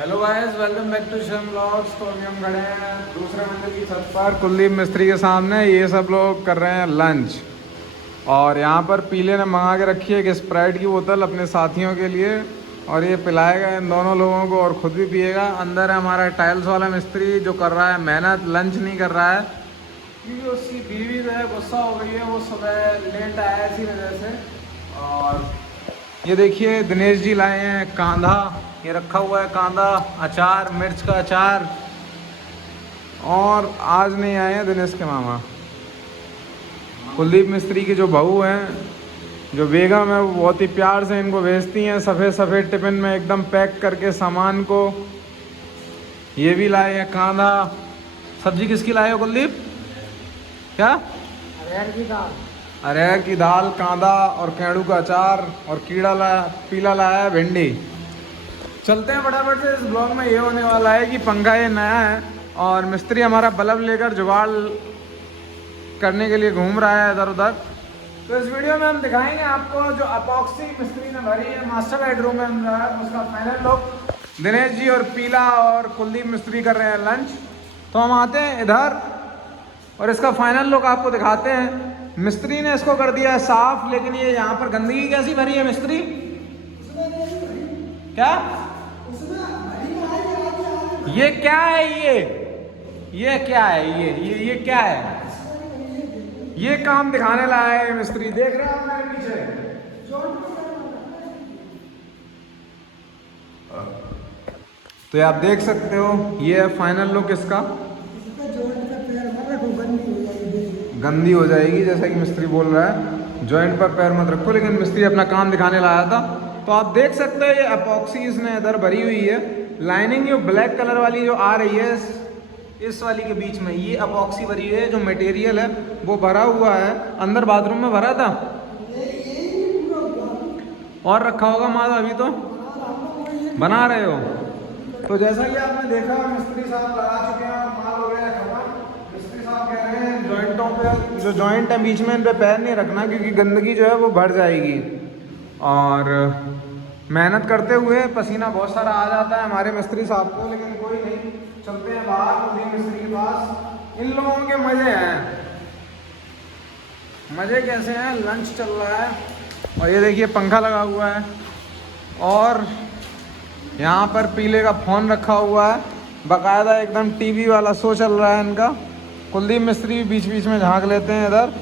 Hello guys, welcome back to Sham blogs. तो अभी हम खड़े हैं दूसरे मंजिल की छत पर कुलदीप मिस्त्री के सामने। ये सब लोग कर रहे हैं लंच और यहाँ पर पीले ने मंगा के रखी है एक स्प्राइट की बोतल अपने साथियों के लिए और ये पिलाएगा इन दोनों लोगों को और ख़ुद भी पिएगा। अंदर है हमारा टाइल्स वाला मिस्त्री जो कर रहा है मेहनत, लंच नहीं कर रहा है क्योंकि उसकी बीवी जो है गुस्सा हो गई है। वो सुबह लेट आया इसी वजह से। और ये देखिए दिनेश जी लाए हैं कांदा, ये रखा हुआ है कांदा, अचार, मिर्च का अचार। और आज नहीं आए हैं दिनेश के मामा, कुलदीप मिस्त्री की जो बहू हैं, जो बेगम है, वो बहुत ही प्यार से इनको भेजती हैं सफ़ेद सफ़ेद टिफ़िन में एकदम पैक करके सामान को। ये भी लाए हैं कांदा। सब्जी किसकी लाए हो कुलदीप? क्या? अरहर की दाल। अरहर की दाल, कांदा और केड़ू का अचार और कीड़ा लाया, पीला लाया है भिंडी। चलते हैं फटाफट से। इस ब्लॉग में ये होने वाला है कि पंखा ये नया है और मिस्त्री हमारा बल्ब लेकर जुगाड़ करने के लिए घूम रहा है इधर उधर। तो इस वीडियो में हम दिखाएंगे आपको जो अपॉक्सी मिस्त्री ने भरी है मास्टर बेडरूम में अंदर, उसका फाइनल लुक। दिनेश जी और पीला और कुलदीप मिस्त्री कर रहे हैं लंच। तो हम आते हैं इधर और इसका फाइनल लुक आपको दिखाते हैं। मिस्त्री ने इसको कर दिया है साफ, लेकिन ये यहाँ पर गंदगी कैसी भरी है मिस्त्री? क्या ये क्या है? ये क्या है? ये क्या है? ये काम दिखाने लाया है मिस्त्री। देख रहे हैं आप मेरे पीछे? तो ये आप देख सकते हो, ये है फाइनल लुक इसका। गंदी हो जाएगी जैसा कि मिस्त्री बोल रहा है, जॉइंट पर पैर मत रखो, लेकिन मिस्त्री अपना काम दिखाने लाया था। तो आप देख सकते हैं ये अपॉक्सी इसने इधर भरी हुई है। लाइनिंग जो ब्लैक कलर वाली जो आ रही है इस वाली के बीच में, ये अपॉक्सी भरी हुई है। जो मटेरियल है वो भरा हुआ है, अंदर बाथरूम में भरा था और रखा होगा माल, अभी तो बना रहे हो। तो जैसा कि आपने देखा मिस्त्री साहब लगा चुके हैं और माल हो गया है खत्म। मिस्त्री साहब कह रहे हैं जॉइंटों पे, जो जॉइंट है बीच में, इन पे पैर नहीं रखना क्योंकि गंदगी जो है वो बढ़ जाएगी। और मेहनत करते हुए पसीना बहुत सारा आ जाता है हमारे मिस्त्री साहब को, लेकिन कोई नहीं, चलते हैं बाहर कुलदीप मिस्त्री के पास। इन लोगों के मज़े हैं। मज़े कैसे हैं? लंच चल रहा है और ये देखिए पंखा लगा हुआ है और यहाँ पर पीले का फ़ोन रखा हुआ है, बाकायदा एकदम टीवी वाला शो चल रहा है इनका। कुलदीप मिस्त्री बीच बीच में झांक लेते हैं इधर।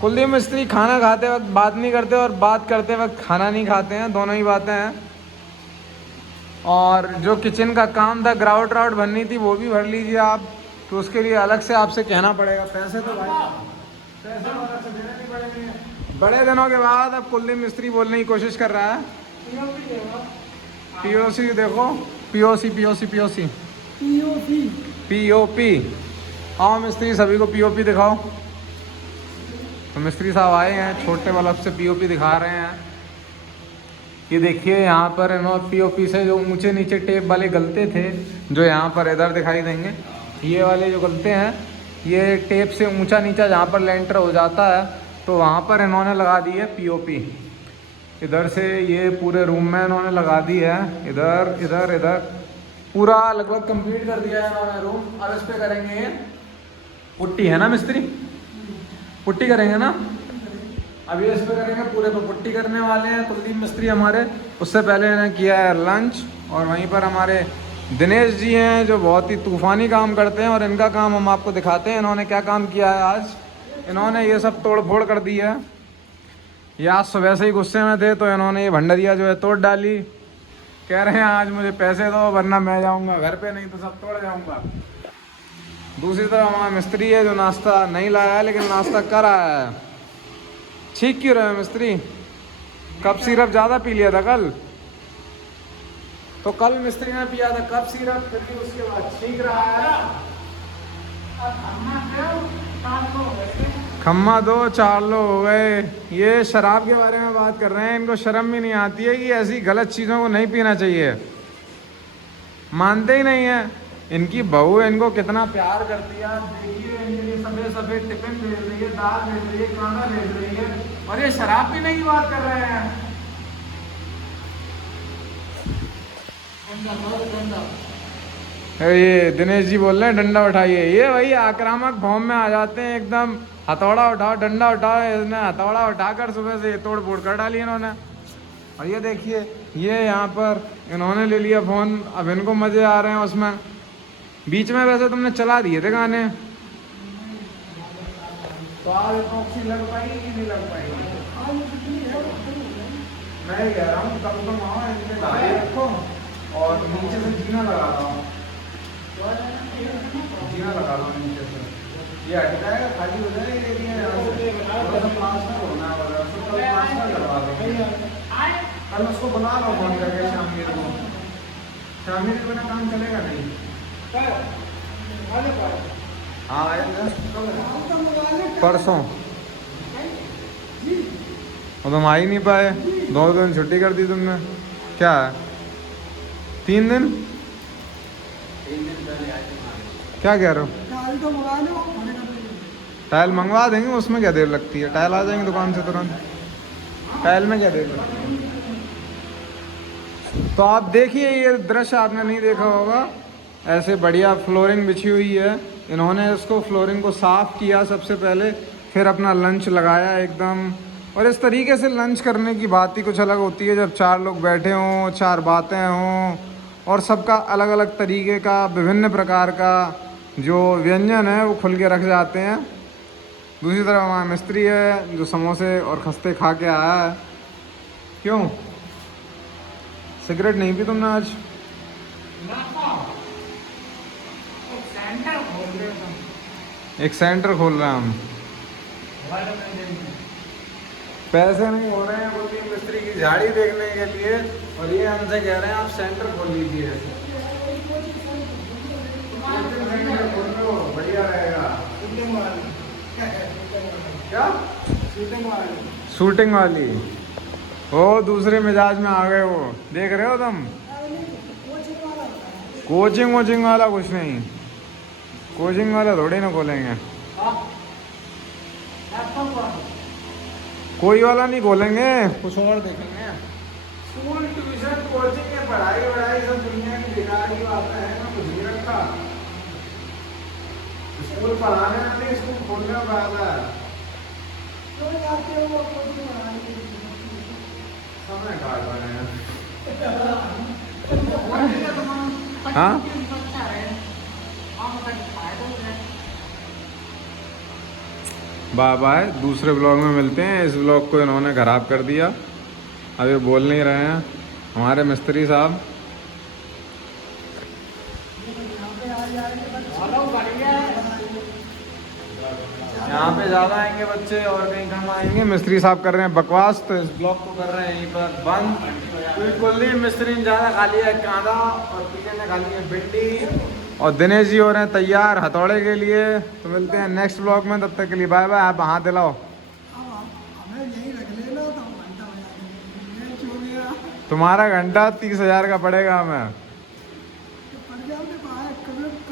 कुलदीप मिस्त्री खाना खाते वक्त बात नहीं करते और बात करते वक्त खाना नहीं खाते हैं, दोनों ही बातें हैं। और जो किचन का काम था, ग्राउट राउट भरनी थी, वो भी भर लीजिए आप। तो उसके लिए अलग से आपसे कहना पड़ेगा, पैसे तो भाई पैसे तो अलग से देने नहीं पड़ेंगे। बड़े दिनों के बाद अब कुलदीप मिस्त्री बोलने की कोशिश कर रहा है। पीओसी देखो, POC POC POC POP POP. आओ मिस्त्री, सभी को पीओपी दिखाओ। तो मिस्त्री साहब आए हैं, छोटे बल्ब से पीओपी दिखा रहे हैं। ये देखिए यहाँ पर इन्होंने पीओपी से जो ऊंचे नीचे टेप वाले गलते थे, जो यहाँ पर इधर दिखाई देंगे, ये वाले जो गलते हैं, ये टेप से ऊंचा नीचा जहाँ पर लेंटर हो जाता है तो वहाँ पर इन्होंने लगा दी है पीओपी। इधर से ये पूरे रूम में इन्होंने लगा दी है, इधर इधर इधर पूरा लगभग कंप्लीट कर दिया है इन्होंने रूम। अब इस पे करेंगे पुट्टी, है ना मिस्त्री? पुट्टी करेंगे ना? अभी इस पे करेंगे, पूरे पे पुट्टी करने वाले हैं कुलदीप मिस्त्री हमारे। उससे पहले इन्हें किया है लंच और वहीं पर हमारे दिनेश जी हैं जो बहुत ही तूफ़ानी काम करते हैं और इनका काम हम आपको दिखाते हैं। इन्होंने क्या काम किया है आज। इन्होंने ये सब तोड़ फोड़ कर दी है। ये आज सुबह से ही गुस्से में थे तो इन्होंने ये भंडरिया जो है तोड़ डाली। कह रहे हैं आज मुझे पैसे दो वरना मैं जाऊँगा घर पे, नहीं तो सब तोड़ जाऊँगा। दूसरी तरफ हमारा मिस्त्री है जो नाश्ता नहीं लाया है लेकिन नाश्ता कर आया है। ठीक क्यों रहे मिस्त्री? कप सिरप ज़्यादा पी लिया था कल, तो कल मिस्त्री ने पिया था कप सिरप, फिर भी उसके बाद ठीक रहा है। खम्मा 2 4 लो हो गए। ये शराब के बारे में बात कर रहे हैं, इनको शर्म भी नहीं आती है कि ऐसी गलत चीज़ों को नहीं पीना चाहिए। मानते ही नहीं है। इनकी बहू इनको कितना प्यार करती है, देखिए इनके लिए सफ़ेद सफ़ेद टिफिन भेज रही है, दाल भेज रही है, खाना भेज रही है और ये शराब पीने की बात कर रहे हैं। ये दिनेश जी बोल रहे हैं डंडा उठाइए। ये वही आक्रामक फॉर्म में आ जाते हैं एकदम। हथौड़ा उठाओ, डंडा उठाओ। इसने हथौड़ा उठाकर सुबह से तोड़ फोड़ कर डाली इन्होंने। और ये देखिए, ये यहाँ पर इन्होंने ले लिया फ़ोन। अब इनको मज़े आ रहे हैं उसमें। बीच में वैसे तुमने चला दिए थे गाने, तो आप इपॉक्सी लग पाएगी कि नहीं लग पाएगी? मैं कह रहा हूँ कम कम आओ, इनमें गाड़ी रखो और नीचे से जीना लगा रहा हूँ। जीना लगा रहा हूँ नीचे से, ये हट जाएगा, खाली हो जाएगा एरिया। यहाँ से थोड़ा सा प्लास्टर होना है वगैरह, तो कल प्लास्टर करवा दो। कल उसको बुला लो फोन करके शामिल को। शामिल के बिना काम चलेगा नहीं। हाँ आए परसों, और तुम आ ही नहीं पाए। 2 दिन छुट्टी कर दी तुमने। क्या है 3 दिन? क्या कह रहे हो? टाइल मंगवा देंगे, उसमें क्या देर लगती है? टाइल आ जाएंगे दुकान से तुरंत। टाइल में क्या देर लगती है? तो आप देखिए, ये दृश्य आपने नहीं देखा होगा। ऐसे बढ़िया फ्लोरिंग बिछी हुई है। इन्होंने इसको फ्लोरिंग को साफ़ किया सबसे पहले, फिर अपना लंच लगाया एकदम। और इस तरीके से लंच करने की बात ही कुछ अलग होती है, जब 4 लोग बैठे हों, 4 बातें हों, और सबका अलग अलग तरीके का, विभिन्न प्रकार का जो व्यंजन है वो खुल के रख जाते हैं। दूसरी तरफ हमारा मिस्त्री है जो समोसे और खस्ते खा के आया है। क्यों सिगरेट नहीं पी तुमने आज? एक सेंटर खोल रहे हैं हम। पैसे नहीं हो रहे हैं बोलती मिस्त्री की झाड़ी देखने के लिए, और ये हमसे कह रहे हैं आप सेंटर खोल लीजिए। बढ़िया रहेगा। क्या शूटिंग वाली? ओ दूसरे मिजाज में आ गए वो, देख रहे हो तुम? कोचिंग वोचिंग वाला कुछ नहीं, कोचिंग वाला थोड़ी ना खोलेंगे। कोई वाला नहीं खोलेंगे, कुछ और देखेंगे। स्कूल ट्यूशन कोचिंग है, पढ़ाई वढ़ाई सब दुनिया की बेकार की बातें हैं ना, कुछ नहीं रखा। स्कूल पढ़ाने में नहीं, स्कूल खोलने में फायदा है। समय काट रहे हैं। हाँ बाय बाय, दूसरे ब्लॉग में मिलते हैं। इस ब्लॉग को इन्होंने ख़राब कर दिया, अब ये बोल नहीं रहे हैं हमारे मिस्त्री साहब। यहाँ पे ज़्यादा आएंगे बच्चे और कहीं कम आएंगे। मिस्त्री साहब कर रहे हैं बकवास, तो इस ब्लॉग को कर रहे हैं यहीं पर बंद। क्योंकि कुल्ली मिस्त्री ने ज़्यादा खा लिया है कांदा, और पीछे ने खा ली है भिंडी, और दिनेश जी हो रहे हैं तैयार हथौड़े के लिए। तो मिलते हैं नेक्स्ट ब्लॉग में, तब तक के लिए बाय बाय। आप हाथ दिलाओ। तुम्हारा घंटा 30,000 का पड़ेगा हमें।